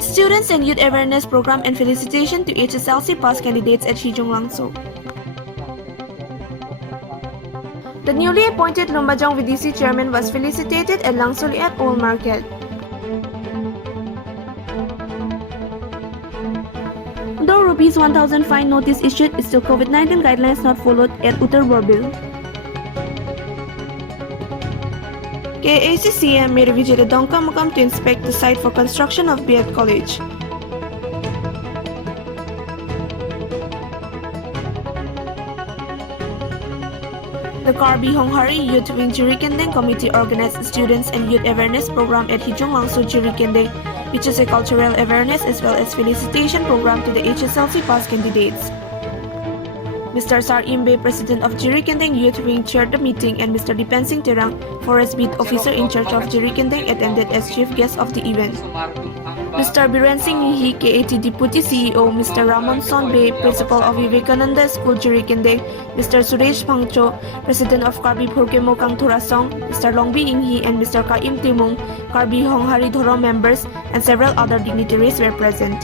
Students and Youth Awareness Program and felicitation to HSLC past candidates at Hijong Langso. The newly appointed Lumbajong VDC chairman was felicitated at Langsoliat Old Market. Though Rs1,000 fine notice issued, still COVID-19 guidelines not followed at Uttar Borbil. KACCM made a visit at Dongkamukam to inspect the site for construction of B.Ed College. The Karbi Honghari Youth Wing Jirikendeng Committee organized students and youth awareness program at Hijong Langso Jirikendeng, which is a cultural awareness as well as felicitation program to the HSLC past candidates. Mr. Sar Imbe, President of Jirikendeng Youth Wing, chaired the meeting, and Mr. Dipensing Terang, Forest Beat Officer in charge of Jirikendeng, attended as chief guest of the event. Mr. Biren Singh Nihi, KAT Deputy CEO, Mr. Ramon Sonbe, Principal of Vivekananda School Jirikendeng, Mr. Suresh Pangcho, President of Karbi Phurkemo Kangthurasong, Mr. Longbi Inghi, and Mr. Kaim Timung, Karbi Honghari Dhoro members, and several other dignitaries were present.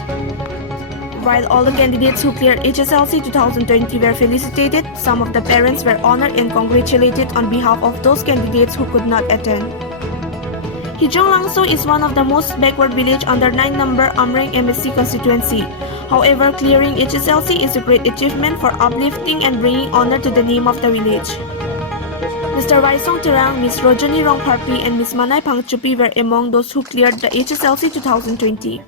While all the candidates who cleared HSLC 2020 were felicitated, some of the parents were honored and congratulated on behalf of those candidates who could not attend. Hijong Langso is one of the most backward village under 9-number Amreng MSC constituency. However, clearing HSLC is a great achievement for uplifting and bringing honor to the name of the village. Mr. Waisong Terang, Ms. Rojani Rongparpi, and Ms. Manai Pangchupi were among those who cleared the HSLC 2020.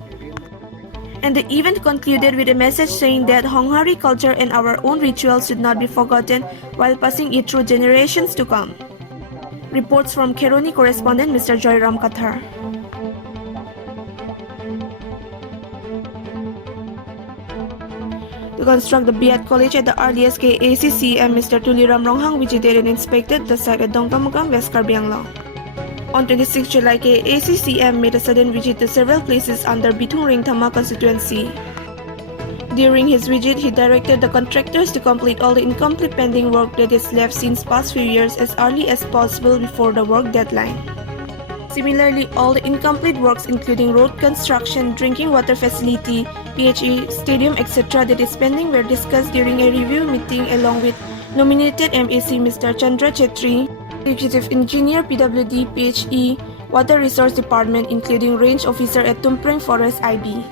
And the event concluded with a message saying that Honghari culture and our own rituals should not be forgotten while passing it through generations to come. Reports from Keroni correspondent Mr. Joyram Kathar. To construct the B.Ed College at the earliest, KACCM Mr. Tuliram Ronghang visited and inspected the site at Dongkamukam, West Karbi Anglong. On 26 July, KACCM made a sudden visit to several places under Bitung Ringthama constituency. During his visit, he directed the contractors to complete all the incomplete pending work that is left since past few years as early as possible before the work deadline. Similarly, all the incomplete works including road construction, drinking water facility, PHE, stadium, etc. that is pending were discussed during a review meeting along with nominated MAC Mr. Chandra Chetri, Executive Engineer PWD, PHE, Water Resource Department including Range Officer at Tumpreng Forest IB.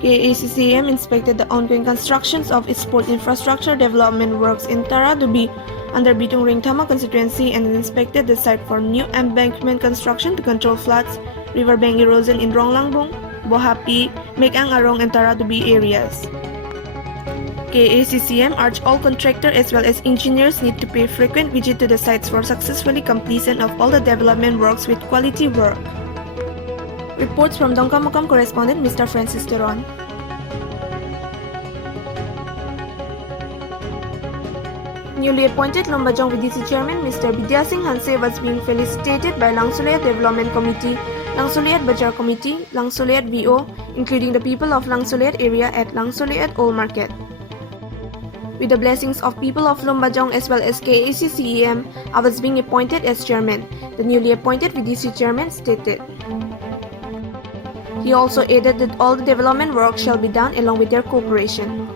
KACCM inspected the ongoing constructions of its sport infrastructure development works in Taradubi under Bitung Ringthama constituency and inspected the site for new embankment construction to control floods, riverbank erosion in Ronglangbong, Bohapi, Mekang Arong, and Taradubi areas. KACCM urged all contractors as well as engineers need to pay frequent visit to the sites for successfully completion of all the development works with quality work. Reports from Dongkamukam correspondent Mr. Francis Teron. Newly appointed Lumbajong VDC Chairman Mr. Bidya Singh Hanse was being felicitated by Langsoliat Development Committee, Langsoliat Bajar Committee, Langsoliat VO, including the people of Langsoliat area at Langsoliat Old Market. With the blessings of people of Lumbajong as well as KACCM, I was being appointed as chairman, the newly appointed VDC chairman stated. He also added that all the development work shall be done along with their cooperation.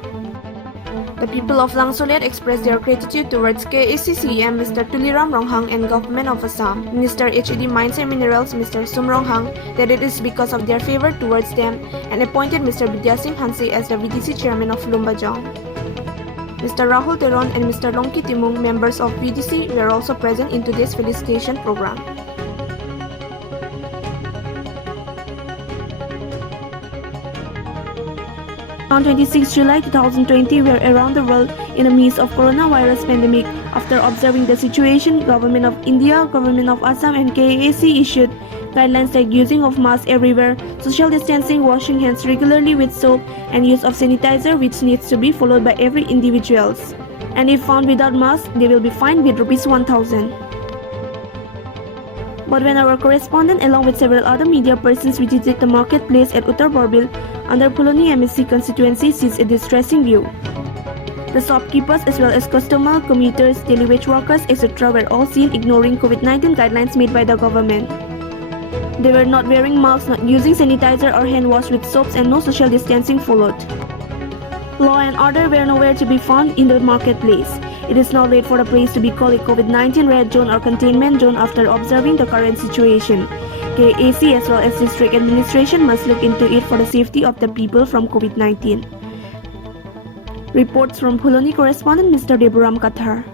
The people of Langsoliat expressed their gratitude towards KACCM Mr. Tuliram Ronghang and Government of Assam, Minister HED Mines and Minerals Mr. Sum Ronghang, that it is because of their favor towards them and appointed Mr. Bidya Singh Hanse as the VDC chairman of Lumbajong. Mr. Rahul Teron and Mr. Longki Timung, members of VDC, were also present in today's felicitation program. On 26 July 2020, we are around the world in the midst of coronavirus pandemic. After observing the situation, Government of India, Government of Assam and KAC issued guidelines like using of masks everywhere, social distancing, washing hands regularly with soap, and use of sanitizer, which needs to be followed by every individuals. And if found without mask, they will be fined with Rs1,000. But when our correspondent along with several other media persons visited the marketplace at Uttar Borbil under Puloni MSC constituency sees a distressing view. The shopkeepers as well as customer, commuters, daily wage workers, etc. were all seen ignoring COVID-19 guidelines made by the government. They were not wearing masks, not using sanitizer or hand wash with soaps, and no social distancing followed. Law and order were nowhere to be found in the marketplace. It is now late for the place to be called a COVID-19 red zone or containment zone after observing the current situation. KAC as well as district administration must look into it for the safety of the people from COVID-19. Reports from Puloni correspondent Mr. Deburam Kathar.